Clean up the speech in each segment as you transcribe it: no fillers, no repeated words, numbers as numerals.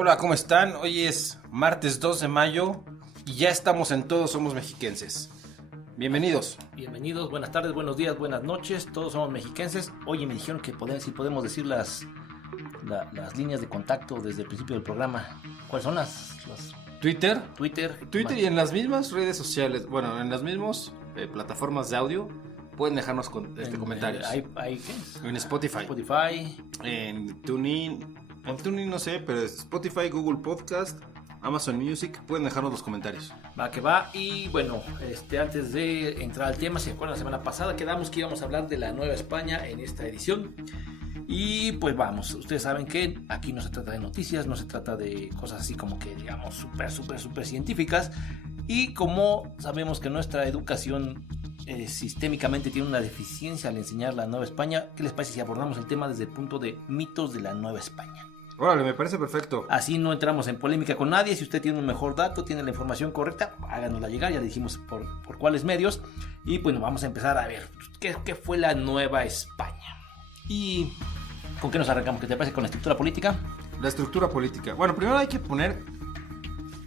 Hola, ¿cómo están? Hoy es martes 2 de mayo y ya estamos en Todos Somos Mexiquenses. Bienvenidos. Bienvenidos, buenas tardes, buenos días, buenas noches. Todos somos mexiquenses. Oye, me dijeron que podemos decir las líneas de contacto desde el principio del programa. ¿Cuáles son las Twitter Twitter y en las mismas redes sociales, bueno, en las mismas plataformas de audio, pueden dejarnos comentarios. ¿Qué? En Spotify. En TuneIn. En TuneIn no sé, pero Spotify, Google Podcast, Amazon Music, pueden dejarnos los comentarios. Va que va. Y bueno, antes de entrar al tema, ¿se acuerdan? La semana pasada quedamos que íbamos a hablar de la Nueva España en esta edición. Y pues vamos, ustedes saben que aquí no se trata de noticias, no se trata de cosas así como que digamos súper científicas. Y como sabemos que nuestra educación sistémicamente tiene una deficiencia al enseñar la Nueva España, ¿qué les parece si abordamos el tema desde el punto de mitos de la Nueva España? Órale, me parece perfecto. Así no entramos en polémica con nadie. Si usted tiene un mejor dato, tiene la información correcta, háganosla llegar, ya dijimos por cuáles medios. Y bueno, vamos a empezar a ver qué fue la Nueva España. ¿Y con qué nos arrancamos? ¿Qué te parece con la estructura política? La estructura política. Bueno, primero hay que poner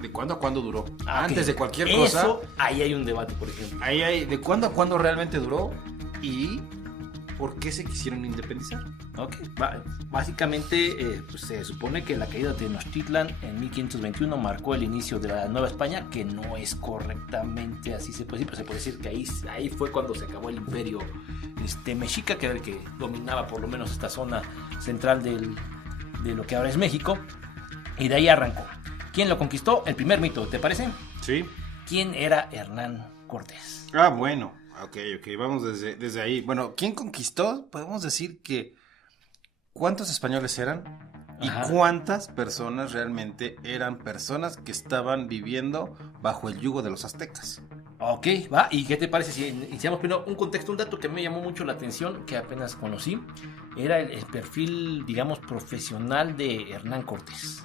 de cuándo a cuándo duró. Antes de cualquier cosa. Eso, ahí hay un debate, por ejemplo. Ahí hay de cuándo a cuándo realmente duró y por qué se quisieron independizar. Ok, básicamente pues se supone que la caída de Tenochtitlan en 1521 marcó el inicio de la Nueva España, que no es correctamente así se puede decir, pero se puede decir que ahí fue cuando se acabó el imperio mexica, que era el que dominaba por lo menos esta zona central de lo que ahora es México, y de ahí arrancó. ¿Quién lo conquistó? El primer mito, ¿te parece? Sí. ¿Quién era Hernán Cortés? Ah, bueno. Ok, vamos desde ahí. Bueno, ¿quién conquistó? Podemos decir que ¿cuántos españoles eran? Ajá. ¿Y cuántas personas realmente eran personas que estaban viviendo bajo el yugo de los aztecas? Ok, va. ¿Y qué te parece si iniciamos primero un contexto? Un dato que me llamó mucho la atención, que apenas conocí, era el perfil, digamos, profesional de Hernán Cortés.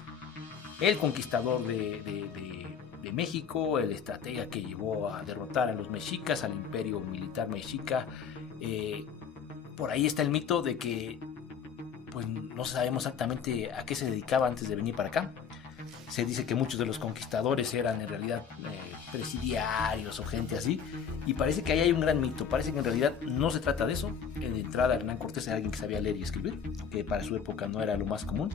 El conquistador de México, el estratega que llevó a derrotar a los mexicas, al imperio militar mexica. Por ahí está el mito de que pues no sabemos exactamente a qué se dedicaba antes de venir para acá. Se dice que muchos de los conquistadores eran en realidad presidiarios o gente así, y parece que ahí hay un gran mito. Parece que en realidad no se trata de eso. En entrada Hernán Cortés era alguien que sabía leer y escribir, que para su época no era lo más común.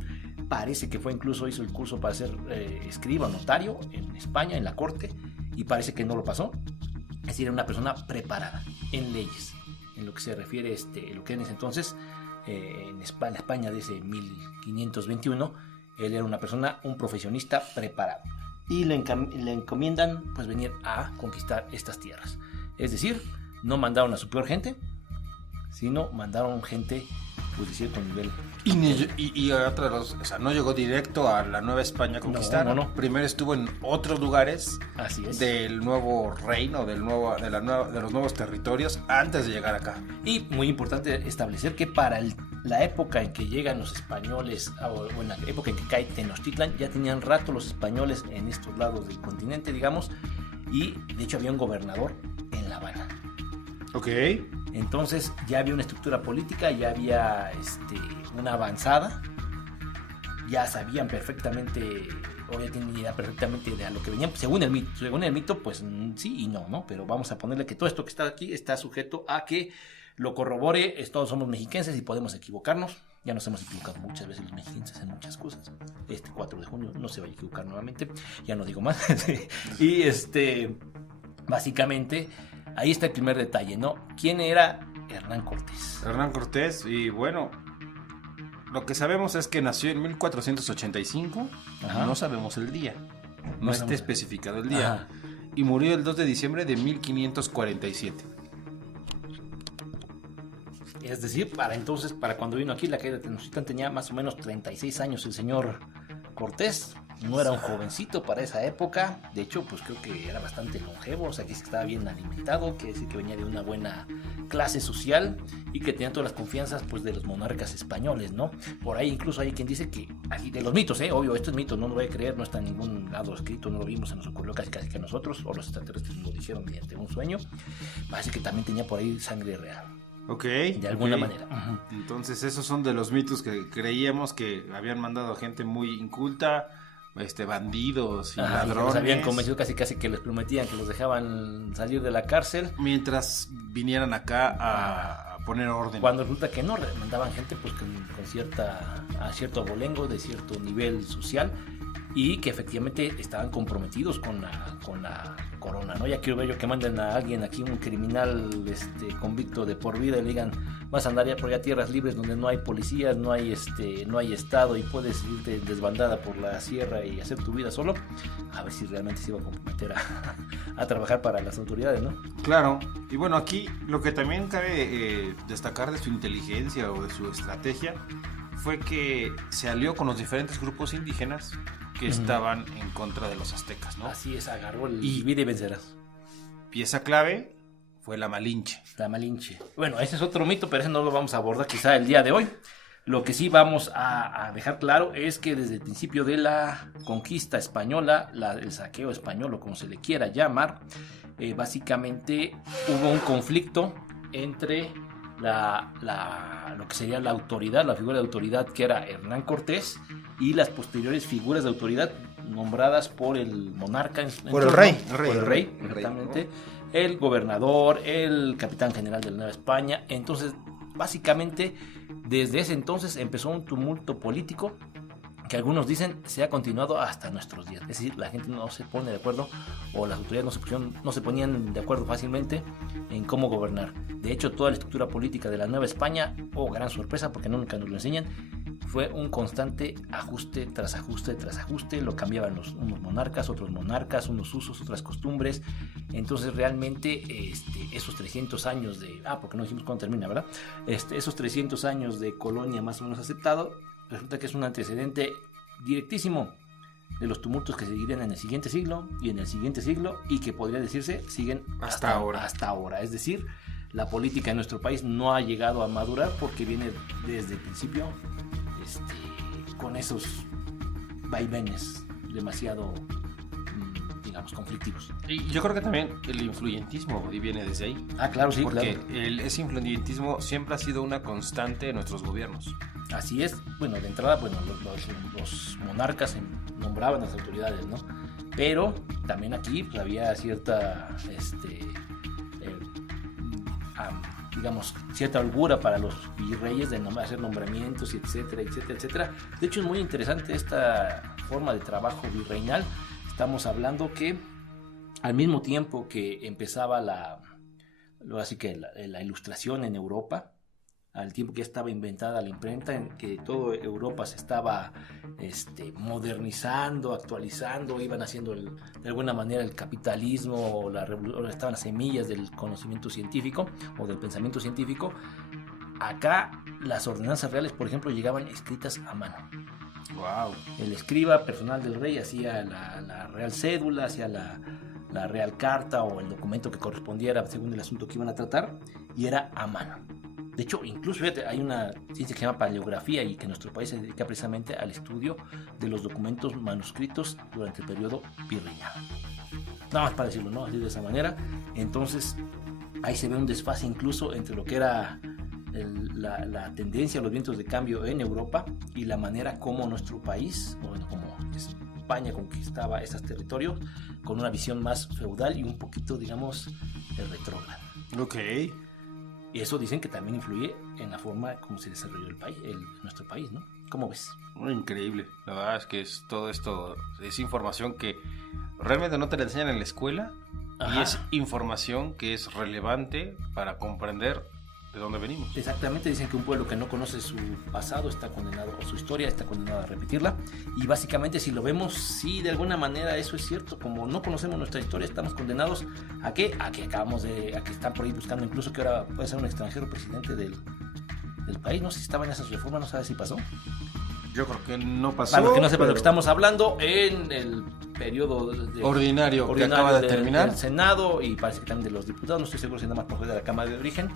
Parece que hizo el curso para ser escriba o notario en España, en la corte, y parece que no lo pasó. Es decir, era una persona preparada en leyes, en lo que se refiere lo que en ese entonces en España de ese 1521, él era una persona, un profesionista preparado, y le encomiendan pues venir a conquistar estas tierras. Es decir, no mandaron a su peor gente, sino mandaron gente pues de cierto nivel. Y otra de los, o sea, no llegó directo a la Nueva España a conquistar. No. Primero estuvo en otros lugares. Así es. Del nuevo reino, de los nuevos territorios antes de llegar acá. Y muy importante establecer que para la época en que llegan los españoles, o en la época en que cae Tenochtitlan, ya tenían rato los españoles en estos lados del continente, digamos, y de hecho había un gobernador en La Habana. Ok. Entonces ya había una estructura política, ya había una avanzada, ya sabían perfectamente, o ya tenían idea perfectamente de a lo que venían, según el mito, pues sí y no, pero vamos a ponerle que todo esto que está aquí está sujeto a que lo corrobore. Todos somos mexiquenses y podemos equivocarnos, ya nos hemos equivocado muchas veces los mexiquenses en muchas cosas. 4 de junio no se vaya a equivocar nuevamente, ya no digo más. Y básicamente ahí está el primer detalle, ¿no? ¿Quién era Hernán Cortés? Hernán Cortés, y bueno, lo que sabemos es que nació en 1485. Ajá. No sabemos el día, no está especificado el día. Ajá. Y murió el 2 de diciembre de 1547. Es decir, para cuando vino aquí la caída de Tenochtitlan tenía más o menos 36 años el señor Cortés. No era un jovencito para esa época. De hecho, pues creo que era bastante longevo. O sea, que estaba bien alimentado, que decir que venía de una buena clase social y que tenía todas las confianzas pues de los monarcas españoles, ¿no? Por ahí incluso hay quien dice que, así de los mitos, obvio, esto es mito, no lo voy a creer, no está en ningún lado escrito, no lo vimos, se nos ocurrió casi que a nosotros, o los extraterrestres nos lo dijeron mediante un sueño. Parece que también tenía por ahí sangre real. Ok. De alguna manera. Entonces esos son de los mitos que creíamos que habían mandado gente muy inculta, bandidos y ladrones. Los habían convencido casi que les prometían que los dejaban salir de la cárcel. Mientras vinieran acá a poner orden. Cuando resulta que no, mandaban gente pues con cierto abolengo, de cierto nivel social, y que efectivamente estaban comprometidos con la corona, ¿no? Ya quiero ver yo que manden a alguien aquí, un criminal convicto de por vida, y le digan, vas a andar ya por allá tierras libres donde no hay policías, no hay estado, y puedes irte desbandada por la sierra y hacer tu vida solo, a ver si realmente se iba a comprometer a trabajar para las autoridades, ¿no? Claro, y bueno, aquí lo que también cabe destacar de su inteligencia o de su estrategia fue que se alió con los diferentes grupos indígenas que estaban en contra de los aztecas, ¿no? Así es, agarró el divide y vencerás. Pieza clave fue la Malinche. La Malinche. Bueno, ese es otro mito, pero ese no lo vamos a abordar quizá el día de hoy. Lo que sí vamos a dejar claro es que desde el principio de la conquista española, el saqueo español o como se le quiera llamar, básicamente hubo un conflicto entre lo que sería la autoridad, la figura de autoridad que era Hernán Cortés, y las posteriores figuras de autoridad nombradas por el monarca, por el rey, exactamente, el gobernador, el capitán general de la Nueva España. Entonces, básicamente, desde ese entonces empezó un tumulto político que algunos dicen se ha continuado hasta nuestros días. Es decir, la gente no se pone de acuerdo, o las autoridades no se ponían de acuerdo fácilmente en cómo gobernar. De hecho, toda la estructura política de la Nueva España, gran sorpresa porque nunca nos lo enseñan, fue un constante ajuste tras ajuste tras ajuste. Lo cambiaban unos monarcas, otros monarcas, unos usos, otras costumbres. Entonces realmente esos 300 años porque no dijimos cuándo termina, ¿verdad? Esos 300 años de colonia más o menos aceptado, resulta que es un antecedente directísimo de los tumultos que seguirían en el siguiente siglo y en el siguiente siglo, y que podría decirse siguen hasta ahora. Es decir, la política en nuestro país no ha llegado a madurar porque viene desde el principio con esos vaivenes demasiado, digamos, conflictivos. Y yo creo que también el influyentismo viene desde ahí. Claro, sí, porque claro. Ese influyentismo siempre ha sido una constante en nuestros gobiernos. Así es. Bueno, de entrada, los monarcas nombraban a las autoridades, ¿no? Pero también aquí pues, había cierta, digamos, cierta holgura para los virreyes de hacer nombramientos, y etcétera, etcétera, etcétera. De hecho, es muy interesante esta forma de trabajo virreinal. Estamos hablando que al mismo tiempo que empezaba la ilustración en Europa, al tiempo que ya estaba inventada la imprenta, en que toda Europa se estaba modernizando, actualizando, iban haciendo de alguna manera el capitalismo, estaban las semillas del conocimiento científico o del pensamiento científico. Acá las ordenanzas reales, por ejemplo, llegaban escritas a mano. Wow. El escriba personal del rey hacía la real cédula, hacía la real carta o el documento que correspondiera según el asunto que iban a tratar, y era a mano. De hecho, incluso fíjate, hay una ciencia que se llama paleografía, y que nuestro país se dedica precisamente al estudio de los documentos manuscritos durante el periodo virreinal. Nada más para decirlo, ¿no? Así de esa manera. Entonces, ahí se ve un desfase incluso entre lo que era la tendencia, los vientos de cambio en Europa, y la manera como nuestro país, bueno, como España conquistaba esos territorios, con una visión más feudal y un poquito, digamos, retrógrada. Ok. Y eso dicen que también influye en la forma como se desarrolló nuestro país, ¿no? ¿Cómo ves? Increíble. La verdad es que todo esto es información que realmente no te la enseñan en la escuela. Ajá. Y es información que es relevante para comprender de dónde venimos. Exactamente, dicen que un pueblo que no conoce su pasado está condenado, o su historia está condenado a repetirla. Y básicamente, si lo vemos, sí, de alguna manera eso es cierto. Como no conocemos nuestra historia, estamos condenados a que están por ahí buscando, incluso que ahora puede ser un extranjero presidente del país. No sé si estaban esas reformas, no sabes si pasó. Yo creo que no pasó. Para los que no sepan lo que estamos hablando, en el periodo ordinario que acaba de terminar, del Senado, y parece que también de los diputados, no estoy seguro si nada más por de la Cámara de Origen,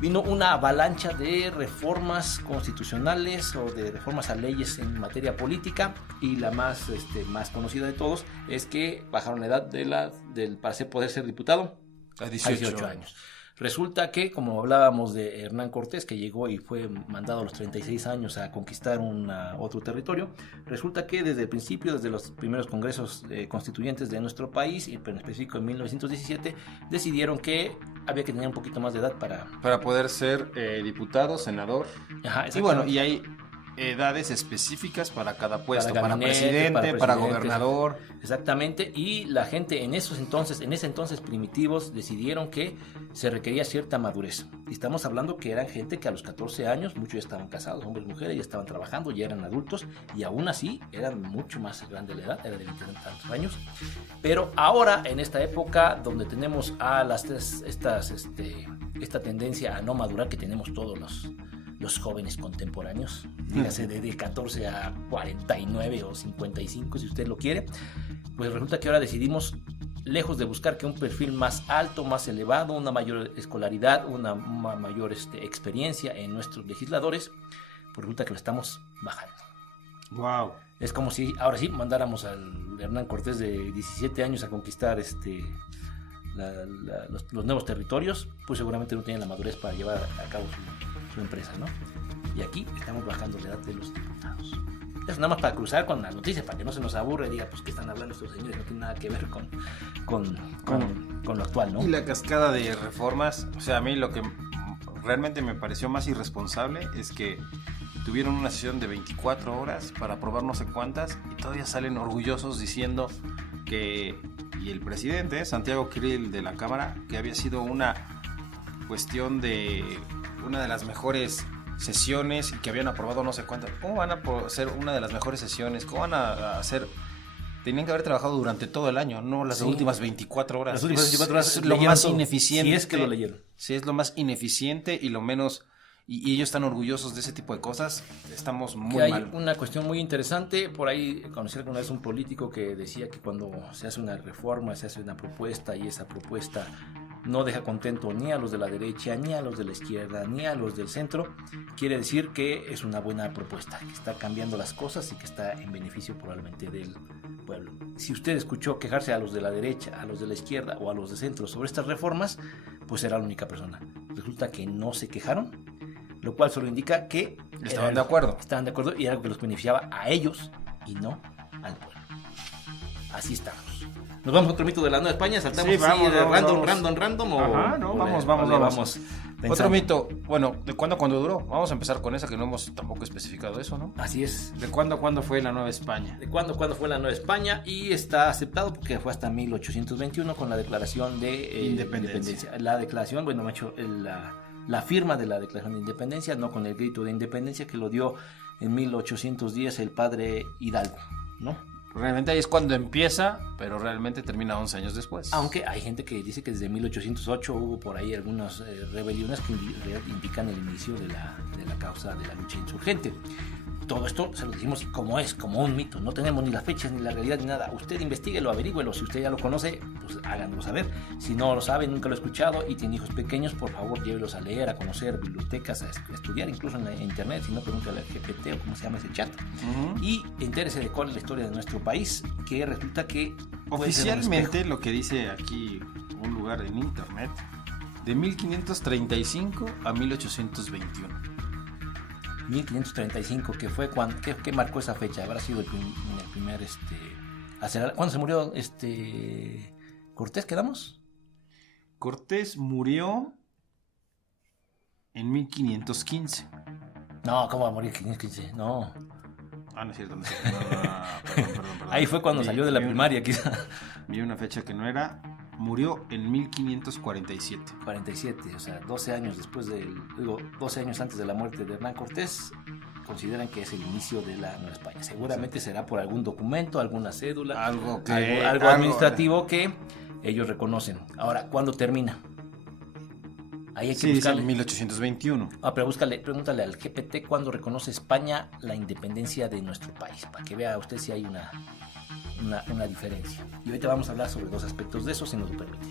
vino una avalancha de reformas constitucionales o de reformas a leyes en materia política, y la más conocida de todos es que bajaron la edad para poder ser diputado a 18 años. Resulta que, como hablábamos de Hernán Cortés, que llegó y fue mandado a los 36 años a conquistar otro territorio, resulta que desde el principio, desde los primeros congresos constituyentes de nuestro país, y en específico en 1917, decidieron que había que tener un poquito más de edad para poder ser diputado, senador. Ajá, y bueno, y hay edades específicas para cada puesto, para presidente, para gobernador. Exactamente, y la gente en ese entonces primitivos decidieron que se requería cierta madurez. Y estamos hablando que eran gente que a los 14 años, muchos ya estaban casados, hombres y mujeres, ya estaban trabajando, ya eran adultos, y aún así eran mucho más grande la edad, era de 20 tantos años. Pero ahora, en esta época, donde tenemos a esta tendencia a no madurar que tenemos todos los jóvenes contemporáneos, dígase de 14 a 49 o 55 si usted lo quiere, pues resulta que ahora decidimos, lejos de buscar que un perfil más alto, más elevado, una mayor escolaridad, una mayor experiencia en nuestros legisladores, pues resulta que lo estamos bajando. Wow. Es como si ahora sí mandáramos al Hernán Cortés de 17 años a conquistar los nuevos territorios, pues seguramente no tienen la madurez para llevar a cabo su empresa, ¿no? Y aquí estamos bajando la edad de los diputados. Es nada más para cruzar con la noticia, para que no se nos aburre y diga, pues, ¿qué están hablando estos señores? No tiene nada que ver con lo actual, ¿no? Y la cascada de reformas, o sea, a mí lo que realmente me pareció más irresponsable es que tuvieron una sesión de 24 horas para aprobar no sé cuántas y todavía salen orgullosos diciendo que, y el presidente, Santiago Krill de la Cámara, que había sido una cuestión de una de las mejores sesiones y que habían aprobado no sé cuántas. ¿Cómo van a ser una de las mejores sesiones? ¿Cómo van a hacer? Tenían que haber trabajado durante todo el año, no las últimas 24 horas. Las últimas 24 horas es lo más ineficiente. Si es que lo leyeron. Sí, es lo más ineficiente y lo menos... Y ellos están orgullosos de ese tipo de cosas. Estamos muy mal. Hay una cuestión muy interesante. Por ahí conocí alguna vez un político que decía que cuando se hace una reforma, se hace una propuesta y esa propuesta no deja contento ni a los de la derecha, ni a los de la izquierda, ni a los del centro, quiere decir que es una buena propuesta, que está cambiando las cosas y que está en beneficio probablemente del pueblo. Si usted escuchó quejarse a los de la derecha, a los de la izquierda o a los de centro sobre estas reformas, pues era la única persona. Resulta que no se quejaron, lo cual solo indica que estaban de acuerdo. Estaban de acuerdo y era algo que los beneficiaba a ellos y no al pueblo. Así estamos. ¿Nos vamos a otro mito de la Nueva España? ¿Saltamos random? Ajá, no, vamos. Otro mito, bueno, ¿de cuándo duró? Vamos a empezar con esa que no hemos tampoco especificado eso, ¿no? Así es. ¿De cuándo fue la Nueva España? ¿De cuándo fue la Nueva España? Y está aceptado porque fue hasta 1821 con la declaración de independencia. La declaración, bueno, macho, la firma de la declaración de independencia, no con el grito de independencia que lo dio en 1810 el padre Hidalgo, ¿no? Realmente ahí es cuando empieza, pero realmente termina 11 años después. Aunque hay gente que dice que desde 1808 hubo por ahí algunas rebeliones que indican el inicio de la causa de la lucha insurgente. Todo esto se lo decimos como es, como un mito. No tenemos ni las fechas, ni la realidad, ni nada. Usted investíguelo, averígüelo. Si usted ya lo conoce, pues háganlo saber. Si no lo sabe, nunca lo ha escuchado y tiene hijos pequeños, por favor, llévelos a leer, a conocer bibliotecas, a estudiar, incluso en internet. Si no, pregúntale al GPT o cómo se llama ese chat. Y entérese de cuál es la historia de nuestro país, que resulta que... Oficialmente, lo que dice aquí un lugar en internet, de 1535 a 1821. 1535, que fue que marcó esa fecha, habrá sido el primer ¿cuándo se murió Cortés, quedamos? Cortés murió en 1515. No, ¿cómo va a morir en 1515? No. No es cierto, no. Perdón. Ahí fue cuando salió de la primaria, quizá. Vi una fecha que no era. Murió en 1547. 47, o sea, 12 años después 12 años antes de la muerte de Hernán Cortés, consideran que es el inicio de la Nueva España. Seguramente será por algún documento, alguna cédula, algo administrativo que ellos reconocen. Ahora, ¿cuándo termina? Ahí hay que buscarle. En 1821. Pero pregúntale al GPT cuándo reconoce España la independencia de nuestro país, para que vea usted si hay una diferencia. Y ahorita vamos a hablar sobre dos aspectos de eso, si nos lo permite.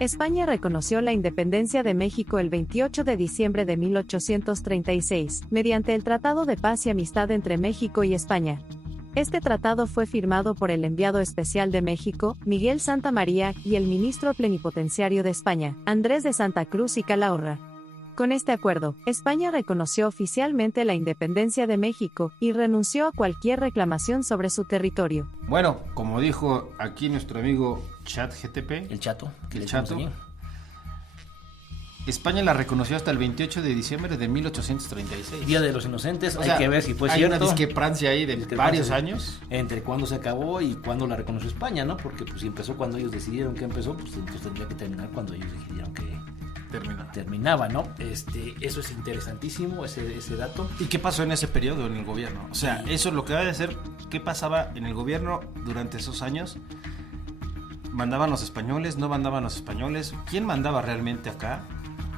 España reconoció la independencia de México el 28 de diciembre de 1836, mediante el Tratado de Paz y Amistad entre México y España. Este tratado fue firmado por el enviado especial de México, Miguel Santamaría, y el ministro plenipotenciario de España, Andrés de Santa Cruz y Calahorra. Con este acuerdo, España reconoció oficialmente la independencia de México y renunció a cualquier reclamación sobre su territorio. Bueno, como dijo aquí nuestro amigo ChatGTP, El Chato, que El le decimos Chato. aquí. España la reconoció hasta el 28 de diciembre de 1836. Día de los Inocentes, O hay sea, que ver si fue hay cierto. una discrepancia ahí de varios años. Entre cuándo se acabó y cuándo la reconoció España, ¿no? Porque pues si empezó cuando ellos decidieron que empezó, pues entonces tendría que terminar cuando ellos decidieron que terminaba, ¿no? Eso es interesantísimo, ese dato. ¿Y qué pasó en ese periodo en el gobierno? O sea, eso es lo que va a ser, ¿qué pasaba en el gobierno durante esos años? ¿Mandaban los españoles? ¿No mandaban los españoles? ¿Quién mandaba realmente acá?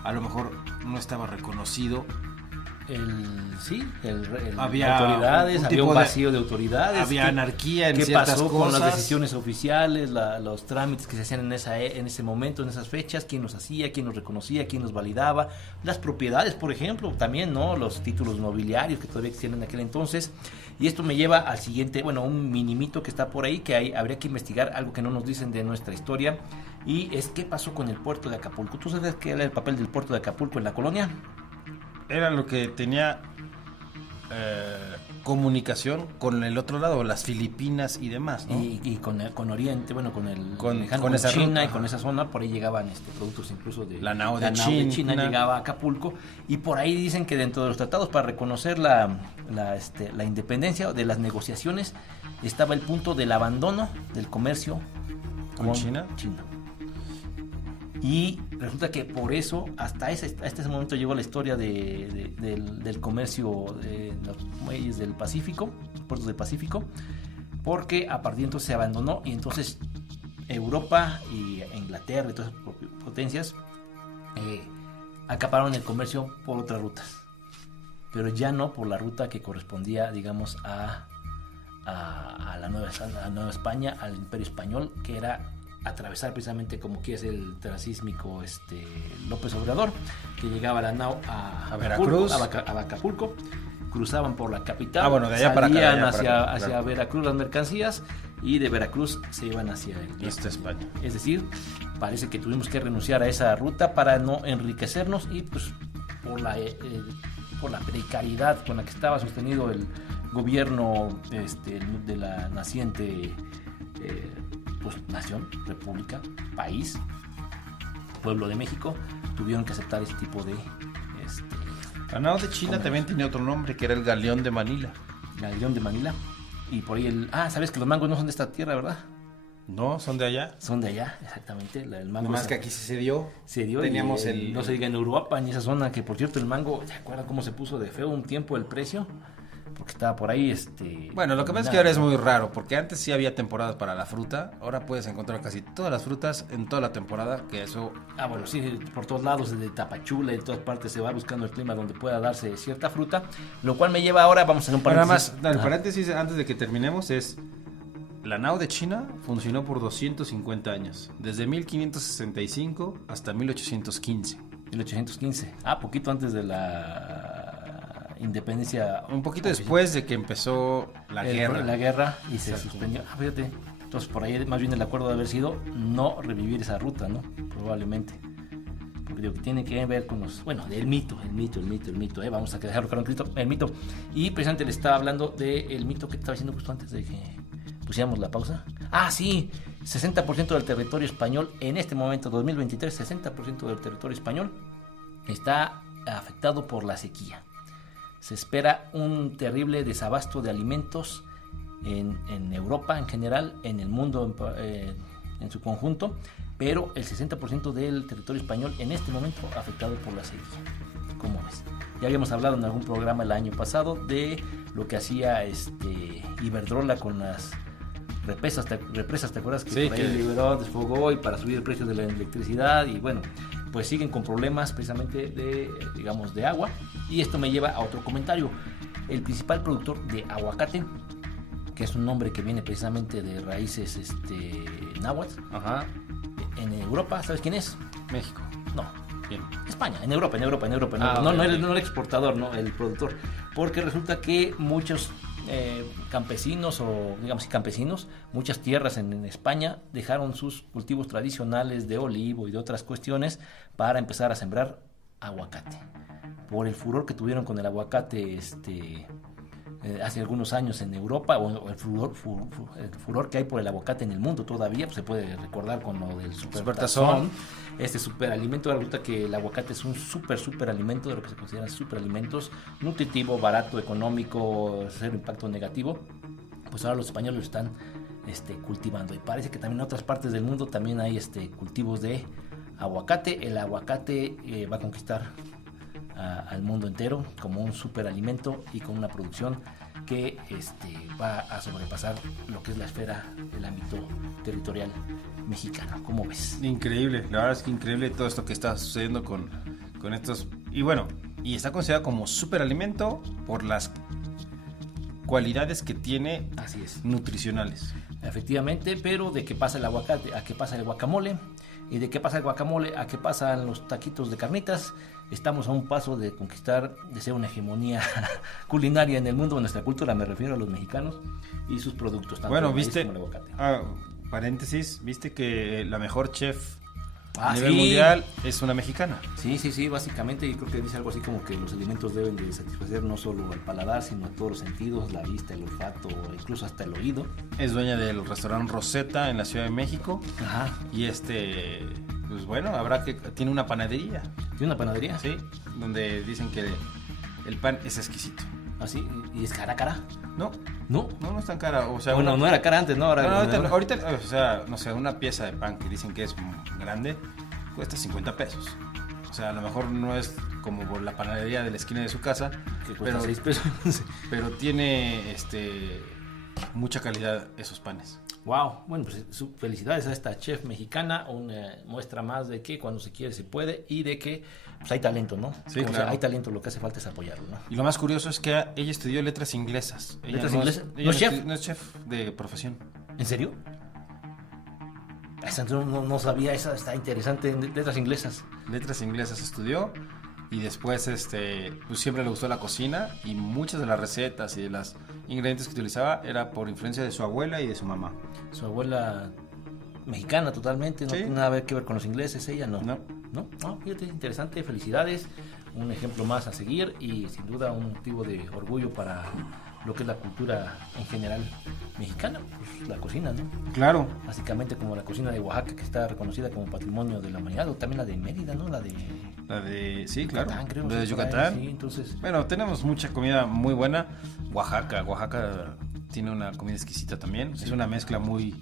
A lo mejor no estaba reconocido. Había autoridades, había un vacío de autoridades. Había anarquía en ¿Qué ciertas pasó cosas? con las decisiones oficiales, los trámites que se hacían en ese momento, en esas fechas? ¿Quién los hacía? ¿Quién los reconocía? ¿Quién los validaba? Las propiedades, por ejemplo, también, ¿no? Los títulos nobiliarios que todavía existían en aquel entonces. Y esto me lleva al siguiente, un minimito que está por ahí, que habría que investigar, algo que no nos dicen de nuestra historia. Y es qué pasó con el puerto de Acapulco. ¿Tú sabes qué era el papel del puerto de Acapulco en la colonia? Era lo que tenía comunicación con el otro lado, las Filipinas y demás, ¿no? Y con Oriente, con esa China ruta. Y con esa zona, por ahí llegaban productos incluso de la nao de China llegaba a Acapulco, y por ahí dicen que dentro de los tratados para reconocer la independencia de las negociaciones estaba el punto del abandono del comercio con China. Y resulta que por eso hasta ese momento llegó la historia del comercio de los muelles del Pacífico, los puertos del Pacífico, porque a partir de entonces se abandonó, y entonces Europa y Inglaterra y todas esas potencias acapararon el comercio por otras rutas, pero ya no por la ruta que correspondía, digamos, a la Nueva España, al Imperio Español, que era atravesar precisamente como que es el transísmico López Obrador, que llegaba la nao a Veracruz, a Acapulco, cruzaban por la capital, de allá para acá, hacia Veracruz las mercancías, y de Veracruz se iban hacia el España. Es decir, parece que tuvimos que renunciar a esa ruta para no enriquecernos, y pues por la precariedad con la que estaba sostenido el gobierno de la naciente nación, república, país, pueblo de México, tuvieron que aceptar este tipo de la nao de China también tenía otro nombre, que era el Galeón de Manila. Galeón de Manila. Y por ahí sabes que los mangos no son de esta tierra, ¿verdad? No, son de allá. Son de allá, exactamente. El mango más que aquí sí se dio. Teníamos no se diga en Europa, en esa zona, que por cierto el mango, ¿se acuerdan cómo se puso de feo un tiempo el precio? Porque estaba por ahí Bueno, lo que pasa es que ahora es muy raro, porque antes sí había temporadas para la fruta, ahora puedes encontrar casi todas las frutas en toda la temporada, que eso... bueno, sí, por todos lados, desde Tapachula y de todas partes se va buscando el clima donde pueda darse cierta fruta, lo cual me lleva ahora, vamos a hacer un paréntesis. Nada más, el paréntesis antes de que terminemos es... La nao de China funcionó por 250 años, desde 1565 hasta 1815. 1815, poquito antes de la independencia. Un poquito después de que empezó la guerra. Y se suspendió. Fíjate, entonces por ahí más bien el acuerdo de haber sido no revivir esa ruta, ¿no? Probablemente. Porque lo que tiene que ver con el mito, vamos a dejarlo claro en Cristo, el mito. Y precisamente le estaba hablando del mito que estaba diciendo justo antes de que pusiéramos la pausa. Sí, 60% del territorio español en este momento, 2023, 60% del territorio español está afectado por la sequía. Se espera un terrible desabasto de alimentos en Europa en general, en el mundo en su conjunto, pero el 60% del territorio español en este momento afectado por la sequía. ¿Cómo ves? Ya habíamos hablado en algún programa el año pasado de lo que hacía Iberdrola con las represas, ¿te acuerdas? Que sí, por ahí liberó, desfogó, y para subir el precio de la electricidad, y pues siguen con problemas precisamente de agua. Y esto me lleva a otro comentario. El principal productor de aguacate, que es un nombre que viene precisamente de raíces náhuatl, en Europa, ¿sabes quién es? México. No. Bien. España, en Europa. No el exportador, no el productor. Porque resulta que muchos campesinos o digamos campesinos, muchas tierras en España dejaron sus cultivos tradicionales de olivo y de otras cuestiones para empezar a sembrar aguacate. Por el furor que tuvieron con el aguacate hace algunos años en Europa, o el furor que hay por el aguacate en el mundo todavía, pues se puede recordar con lo del supertazón, este superalimento. Resulta que el aguacate es un superalimento, de lo que se consideran superalimentos, nutritivo, barato, económico, cero impacto negativo. Pues ahora los españoles lo están cultivando, y parece que también en otras partes del mundo también hay cultivos de aguacate. El aguacate va a conquistar al mundo entero como un superalimento y con una producción que va a sobrepasar lo que es la esfera del ámbito territorial mexicano. ¿Cómo ves? Increíble, la verdad es que increíble todo esto que está sucediendo con estos. Y bueno, y está considerado como superalimento por las cualidades que tiene. Así es. Nutricionales. Efectivamente, pero de qué pasa el aguacate a qué pasa el guacamole, y de qué pasa el guacamole a qué pasan los taquitos de carnitas. Estamos a un paso de conquistar, de ser una hegemonía culinaria en el mundo, en nuestra cultura, me refiero a los mexicanos y sus productos, tanto bueno, el maíz viste, como el aguacate. Paréntesis, viste que la mejor chef a Sí. nivel mundial es una mexicana. Sí, básicamente yo creo que dice algo así como que los alimentos deben de satisfacer no solo el paladar, sino todos los sentidos, la vista, el olfato, incluso hasta el oído. Es dueña del restaurante Rosetta en la Ciudad de México. Ajá. Y pues bueno, tiene una panadería. ¿Tiene una panadería? Sí, donde dicen que el pan es exquisito. ¿Ah, sí? ¿Y es cara? No es tan cara. O sea, bueno, no era cara antes, ¿no? Ahorita, o sea, no sé, una pieza de pan que dicen que es grande cuesta 50 pesos. O sea, a lo mejor no es como por la panadería de la esquina de su casa, que cuesta 6 pesos. pero tiene mucha calidad esos panes. Wow, bueno, pues felicidades a esta chef mexicana, una muestra más de que cuando se quiere se puede, y de que pues hay talento, ¿no? Sí, claro. O sea, hay talento, lo que hace falta es apoyarlo, ¿no? Y lo más curioso es que ella estudió letras inglesas. ¿Letras inglesas? ¿No es chef? No es chef de profesión. ¿En serio? Esa no sabía, esa está interesante, letras inglesas. Letras inglesas estudió. Y después pues siempre le gustó la cocina, y muchas de las recetas y de los ingredientes que utilizaba era por influencia de su abuela y de su mamá. Su abuela mexicana totalmente, no tiene nada que ver con los ingleses, ella no. ¿No? Fíjate, interesante, felicidades, un ejemplo más a seguir y sin duda un motivo de orgullo para lo que es la cultura en general mexicana, pues la cocina, ¿no? Claro. Básicamente como la cocina de Oaxaca, que está reconocida como patrimonio de la humanidad, o también la de Mérida, ¿no? La de sí, claro. Yucatán, creo. La de Yucatán. Sí, entonces. Bueno, tenemos mucha comida muy buena. Oaxaca tiene una comida exquisita también. Sí. Es una mezcla muy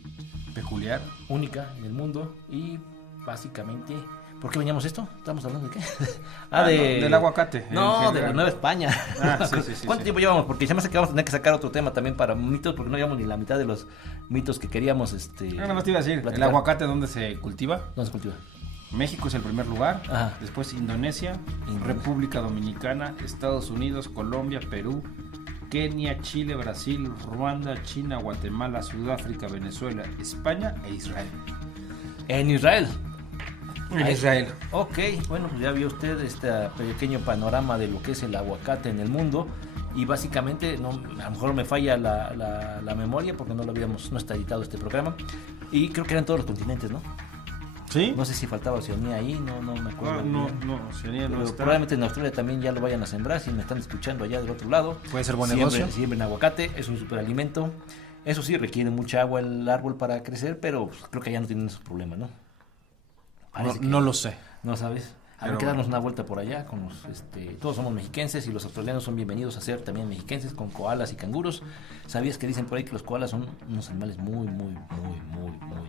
peculiar. Única en el mundo y básicamente... ¿Por qué veníamos esto? ¿Estamos hablando de qué? Del aguacate. No, de la Nueva España. Sí. ¿Cuánto tiempo llevamos? Porque ya me hace que vamos a tener que sacar otro tema también para mitos, porque no llevamos ni la mitad de los mitos que queríamos. Nada más te iba a decir, platicar. ¿El aguacate dónde se cultiva? ¿Dónde se cultiva? México es el primer lugar. Ajá. Después Indonesia, República Dominicana, Estados Unidos, Colombia, Perú, Kenia, Chile, Brasil, Ruanda, China, Guatemala, Sudáfrica, Venezuela, España e Israel. En Israel. En Israel. Ok, bueno, pues ya vio usted este pequeño panorama de lo que es el aguacate en el mundo, y básicamente, a lo mejor me falla la memoria porque no está editado este programa, y creo que eran todos los continentes, ¿no? Sí. No sé si faltaba Oceanía ahí, no me acuerdo. No, Oceanía no está. Probablemente en Australia también ya lo vayan a sembrar, si me están escuchando allá del otro lado. Puede ser buen negocio. Siembren aguacate, es un superalimento. Eso sí, requiere mucha agua el árbol para crecer, pero creo que allá no tienen esos problemas, ¿no? No lo sé. ¿No sabes? Habrá que darnos una vuelta por allá con los, todos somos mexiquenses y los australianos son bienvenidos a ser también mexiquenses con koalas y canguros. ¿Sabías que dicen por ahí que los koalas son unos animales muy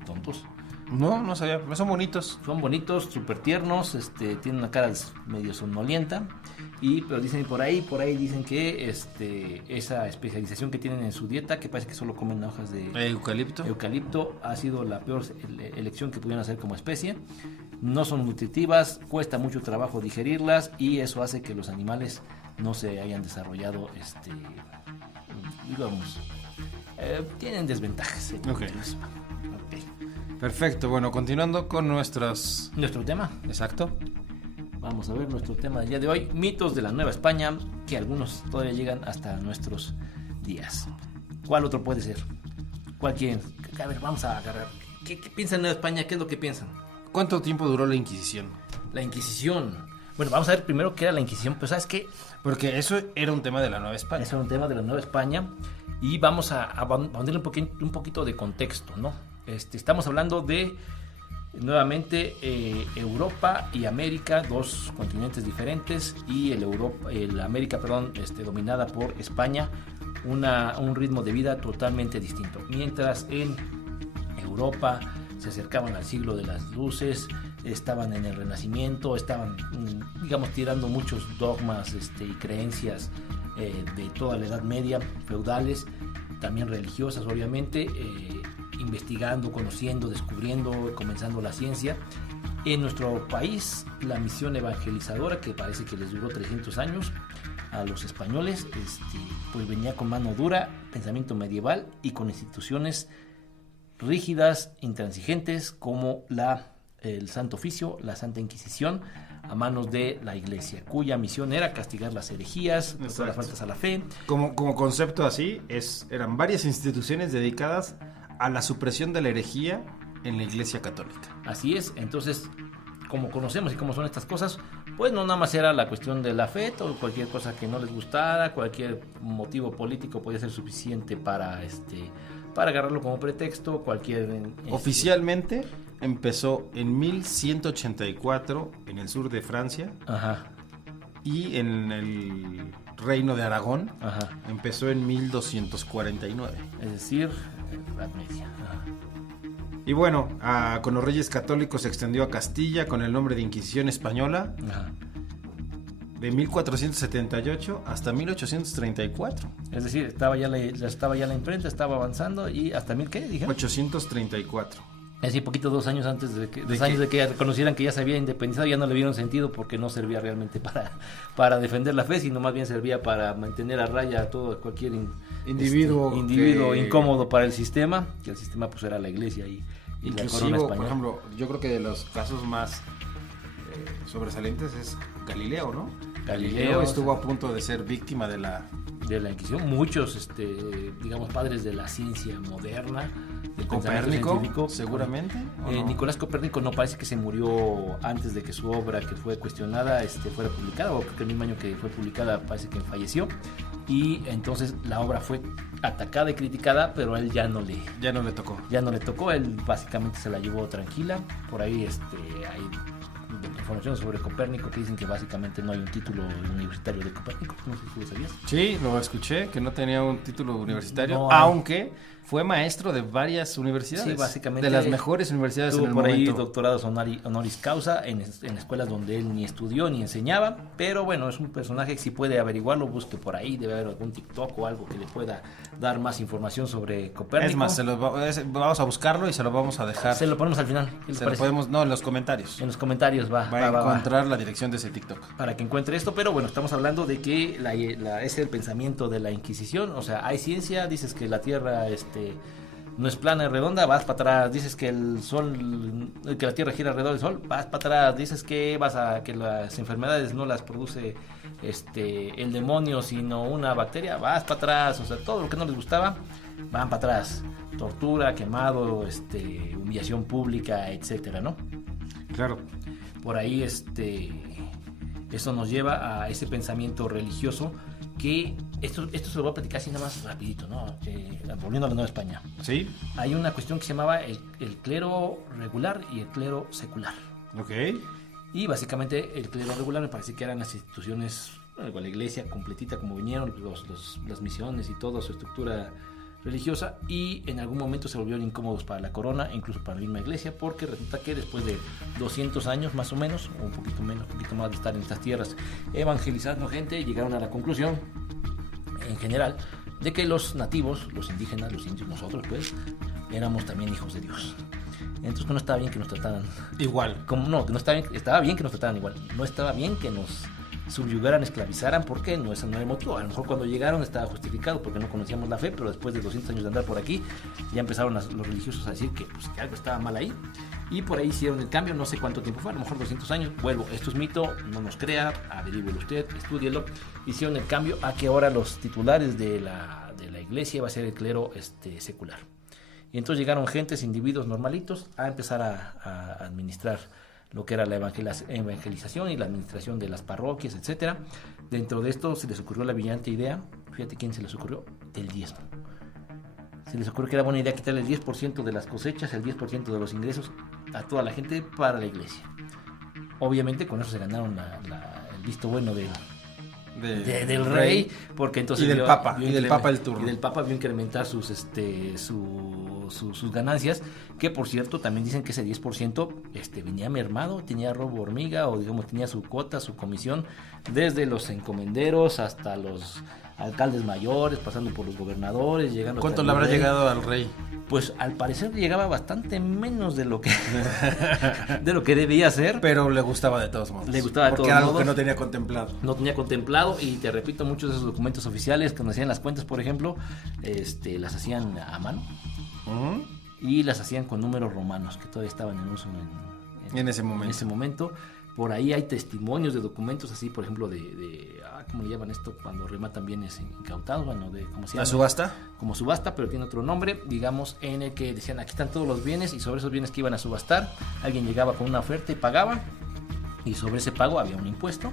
tontos? No sabía, pero son bonitos. Son bonitos, súper tiernos, tienen una cara medio somnolienta, pero dicen por ahí dicen que esa especialización que tienen en su dieta, que parece que solo comen hojas de eucalipto, ha sido la peor elección que pudieron hacer como especie. No son nutritivas, cuesta mucho trabajo digerirlas, y eso hace que los animales no se hayan desarrollado, tienen desventajas. Okay. Perfecto, bueno, continuando con nuestro tema. Exacto. Vamos a ver nuestro tema del día de hoy, mitos de la Nueva España, que algunos todavía llegan hasta nuestros días. ¿Cuál otro puede ser? ¿Cuál quieren? A ver, vamos a agarrar. ¿Qué piensan en Nueva España? ¿Qué es lo que piensan? ¿Cuánto tiempo duró la Inquisición? La Inquisición. Bueno, vamos a ver primero qué era la Inquisición, pero ¿sabes qué? Porque eso era un tema de la Nueva España. Eso era un tema de la Nueva España y vamos a ponerle un poquito de contexto, ¿no? Estamos hablando de, nuevamente, Europa y América, dos continentes diferentes, y el América, dominada por España, un ritmo de vida totalmente distinto. Mientras en Europa se acercaban al siglo de las luces, estaban en el Renacimiento, estaban, digamos, tirando muchos dogmas y creencias de toda la Edad Media, feudales, también religiosas, obviamente, investigando, conociendo, descubriendo, comenzando la ciencia. En nuestro país, la misión evangelizadora, que parece que les duró 300 años a los españoles, pues venía con mano dura, pensamiento medieval y con instituciones rígidas, intransigentes, como el Santo Oficio, la Santa Inquisición, a manos de la Iglesia, cuya misión era castigar las herejías, las faltas a la fe. Como concepto así, eran varias instituciones dedicadas a la supresión de la herejía en la Iglesia Católica. Así es. Entonces, como conocemos y como son estas cosas, pues no nada más era la cuestión de la fe, o cualquier cosa que no les gustara, cualquier motivo político podía ser suficiente para agarrarlo como pretexto, Oficialmente empezó en 1184 en el sur de Francia. Ajá. Y en el Reino de Aragón. Ajá. Empezó en 1249. Es decir, Edad Media. Ajá. Y bueno, con los Reyes Católicos se extendió a Castilla con el nombre de Inquisición Española. Ajá. De 1478 hasta 1834. Es decir, estaba ya la imprenta, estaba avanzando, y hasta ¿qué dijeron? 834. Es decir, poquito 2 años antes de que reconocieran que ya se había independizado, ya no le vieron sentido, porque no servía realmente para defender la fe, sino más bien servía para mantener a raya a cualquier individuo incómodo para el sistema, que el sistema pues era la Iglesia y la corona española. Por ejemplo, yo creo que de los casos más sobresalientes es Galileo, ¿no? Galileo estuvo a punto de ser víctima de la Inquisición. Muchos, digamos, padres de la ciencia moderna, del Copérnico, científico, seguramente. No? Nicolás Copérnico no parece que se murió antes de que su obra, que fue cuestionada, fuera publicada, o creo que el mismo año que fue publicada parece que falleció, y entonces la obra fue atacada y criticada, pero a él ya no le tocó. Él básicamente se la llevó tranquila. Por ahí hay información sobre Copérnico que dicen que básicamente no hay un título universitario de Copérnico. No sé si lo sabías. Sí, lo escuché, que no tenía un título universitario, aunque fue maestro de varias universidades. Sí, básicamente. De las mejores universidades en el por momento. Ahí doctorados honoris causa en escuelas donde él ni estudió ni enseñaba, pero bueno, es un personaje que si puede averiguarlo, busque por ahí, debe haber algún TikTok o algo que le pueda dar más información sobre Copérnico. Es más, vamos a buscarlo y se lo vamos a dejar. Se lo ponemos al final. En los comentarios. En los comentarios va a encontrar la dirección de ese TikTok. Para que encuentre esto, pero bueno, estamos hablando de que es el pensamiento de la Inquisición. O sea, hay ciencia, dices que la Tierra no es plana y redonda, vas para atrás. Dices que que la Tierra gira alrededor del Sol, vas para atrás. Dices que que las enfermedades no las produce el demonio, sino una bacteria, vas para atrás. O sea, todo lo que no les gustaba, van para atrás. Tortura, quemado, humillación pública, etcétera, ¿no? Claro. Por ahí eso nos lleva a ese pensamiento religioso que esto se lo voy a platicar así nada más rapidito, ¿no? Volviendo a la Nueva España. Sí. Hay una cuestión que se llamaba el clero regular y el clero secular. Ok. Y básicamente el clero regular me parece que eran las instituciones, la iglesia completita como vinieron, las misiones y toda su estructura religiosa, y en algún momento se volvieron incómodos para la corona, incluso para la misma iglesia, porque resulta que después de 200 años más o menos, o un poquito más de estar en estas tierras evangelizando gente, llegaron a la conclusión en general de que los nativos, los indígenas, los indios, nosotros pues éramos también hijos de Dios. Entonces no estaba bien que nos trataran igual. Estaba bien que nos trataran igual, no estaba bien que nos subyugaran, esclavizaran, porque no, ese no era el motivo. A lo mejor cuando llegaron estaba justificado porque no conocíamos la fe, pero después de 200 años de andar por aquí ya empezaron los religiosos a decir que algo estaba mal ahí, y por ahí hicieron el cambio. No sé cuánto tiempo fue, a lo mejor 200 años. Vuelvo, esto es mito, no nos crea, averígüelo usted, estúdielo. Hicieron el cambio a que ahora los titulares de la iglesia, iba a ser el clero secular. Y entonces llegaron gentes, individuos normalitos, a empezar a administrar lo que era la evangelización y la administración de las parroquias, etcétera. Dentro de esto se les ocurrió la brillante idea, fíjate quién se les ocurrió, del diezmo. Se les ocurrió que era buena idea quitarle el 10% de las cosechas, el 10% de los ingresos a toda la gente para la iglesia. Obviamente con eso se ganaron el visto bueno del rey, porque entonces y del Papa el turno. Y del Papa vio incrementar sus ganancias, que por cierto también dicen que ese 10% venía mermado, tenía robo hormiga, o digamos tenía su cuota, su comisión, desde los encomenderos hasta los alcaldes mayores, pasando por los gobernadores, llegando. ¿Cuánto le habrá llegado al rey? Pues al parecer llegaba bastante menos de lo que debía ser. Pero le gustaba de todos modos. Le gustaba de todos modos. Porque era algo modos. que no tenía contemplado. No tenía contemplado, y te repito, muchos de esos documentos oficiales que nos hacían las cuentas, por ejemplo, las hacían a mano. Uh-huh. Y las hacían con números romanos que todavía estaban en uso en ese momento. En ese momento. Por ahí hay testimonios de documentos así, por ejemplo, ¿cómo le llaman esto? Cuando rematan bienes incautados, bueno, ¿cómo se llama? ¿La subasta? Como subasta, pero tiene otro nombre, digamos, en el que decían, aquí están todos los bienes, y sobre esos bienes que iban a subastar, alguien llegaba con una oferta y pagaba, y sobre ese pago había un impuesto,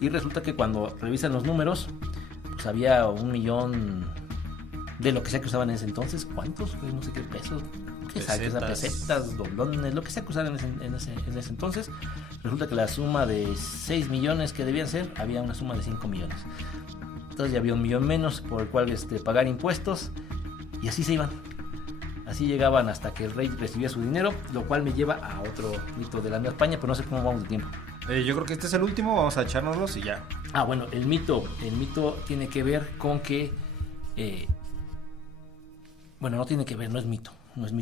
y resulta que cuando revisan los números, pues había 1 millón de lo que sea que usaban en ese entonces. ¿Cuántos? Pues no sé qué pesos, pesetas, doblones, lo que sea que usaban en ese entonces. Resulta que la suma de 6 millones que debían ser, había una suma de 5 millones. Entonces ya había 1 millón menos por el cual pagar impuestos, y así se iban. Así llegaban hasta que el rey recibía su dinero, lo cual me lleva a otro mito de la Nueva España, pero no sé cómo vamos de tiempo. Yo creo que este es el último, vamos a echárnoslos y ya. Bueno, el mito tiene que ver con que no tiene que ver, no es mito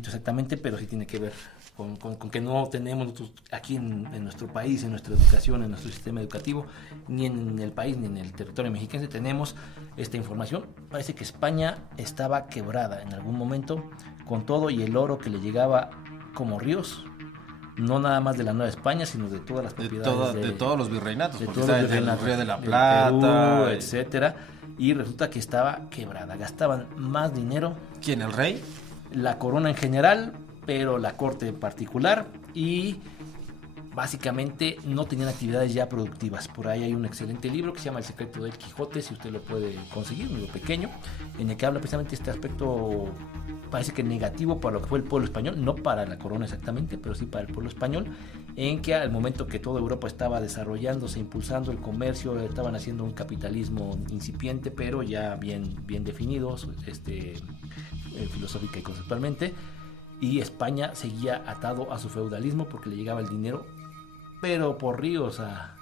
exactamente, pero sí tiene que ver con que no tenemos nosotros aquí en nuestro país, en nuestra educación, en nuestro sistema educativo, ni en el país ni en el territorio mexicano tenemos esta información. Parece que España estaba quebrada en algún momento, con todo y el oro que le llegaba como ríos, no nada más de la Nueva España, sino de todas las propiedades de todos los virreinatos, porque está el Río de la Plata, Perú, etcétera, y resulta que estaba quebrada. Gastaban más dinero. ¿Quién, el rey? La corona en general, pero la corte en particular, y básicamente no tenían actividades ya productivas. Por ahí hay un excelente libro que se llama El secreto del Quijote, si usted lo puede conseguir, un libro pequeño, en el que habla precisamente este aspecto, parece que negativo para lo que fue el pueblo español, no para la corona exactamente, pero sí para el pueblo español, en que al momento que toda Europa estaba desarrollándose, impulsando el comercio, estaban haciendo un capitalismo incipiente, pero ya bien definido, filosófica y conceptualmente, y España seguía atado a su feudalismo porque le llegaba el dinero, pero por ríos a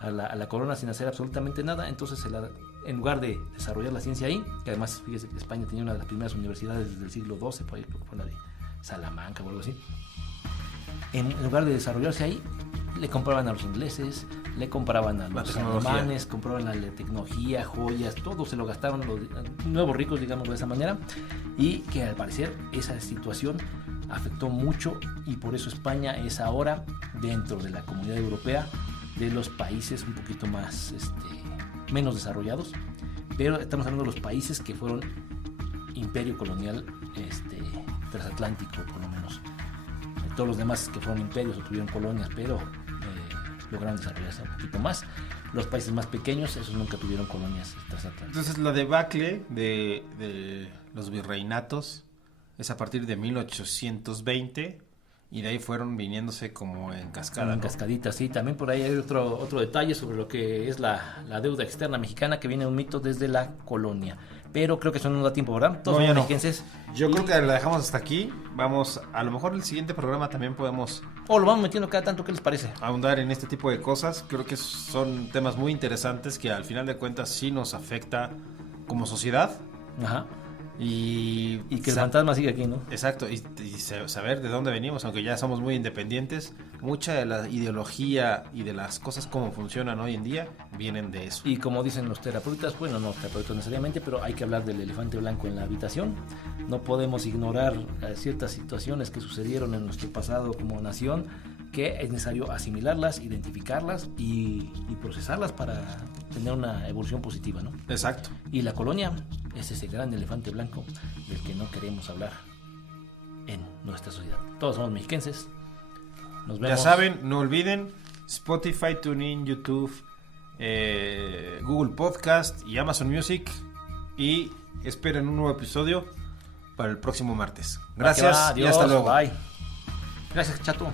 la corona sin hacer absolutamente nada. Entonces en lugar de desarrollar la ciencia ahí, que además fíjese que España tenía una de las primeras universidades del siglo XII, por ahí creo que fue la de Salamanca o algo así, en lugar de desarrollarse ahí, le compraban a los ingleses, le compraban a los alemanes, compraban la tecnología, joyas, todo se lo gastaron los nuevos ricos, digamos de esa manera, y que al parecer esa situación afectó mucho, y por eso España es ahora, dentro de la comunidad europea, de los países un poquito más menos desarrollados, pero estamos hablando de los países que fueron imperio colonial transatlántico, por lo menos. Todos los demás que fueron imperios o tuvieron colonias, pero lograron desarrollarse un poquito más. Los países más pequeños, esos nunca tuvieron colonias transatlánticas. Entonces la debacle de los virreinatos es a partir de 1820, y de ahí fueron viniéndose como en cascada. En cascadita, sí. También por ahí hay otro detalle sobre lo que es la deuda externa mexicana, que viene de un mito desde la colonia. Pero creo que eso no nos da tiempo, ¿verdad? Todos somos mexiquenses. Yo creo que la dejamos hasta aquí. Vamos, a lo mejor el siguiente programa también podemos... O lo vamos metiendo cada tanto, ¿qué les parece? Ahondar en este tipo de cosas. Creo que son temas muy interesantes que al final de cuentas sí nos afecta como sociedad. Ajá. Y que el fantasma sigue aquí, ¿no? Exacto, y saber de dónde venimos, aunque ya somos muy independientes, mucha de la ideología y de las cosas como funcionan hoy en día vienen de eso. Y como dicen los terapeutas, bueno, no terapeutas necesariamente, pero hay que hablar del elefante blanco en la habitación. No podemos ignorar ciertas situaciones que sucedieron en nuestro pasado como nación, que es necesario asimilarlas, identificarlas y procesarlas para tener una evolución positiva, ¿no? Exacto. Y la colonia es ese gran elefante blanco del que no queremos hablar en nuestra sociedad. Todos somos mexiquenses. Nos vemos. Ya saben, no olviden Spotify, TuneIn, YouTube, Google Podcast y Amazon Music. Y esperen un nuevo episodio para el próximo martes. Gracias y hasta luego. Bye. Gracias, Chato.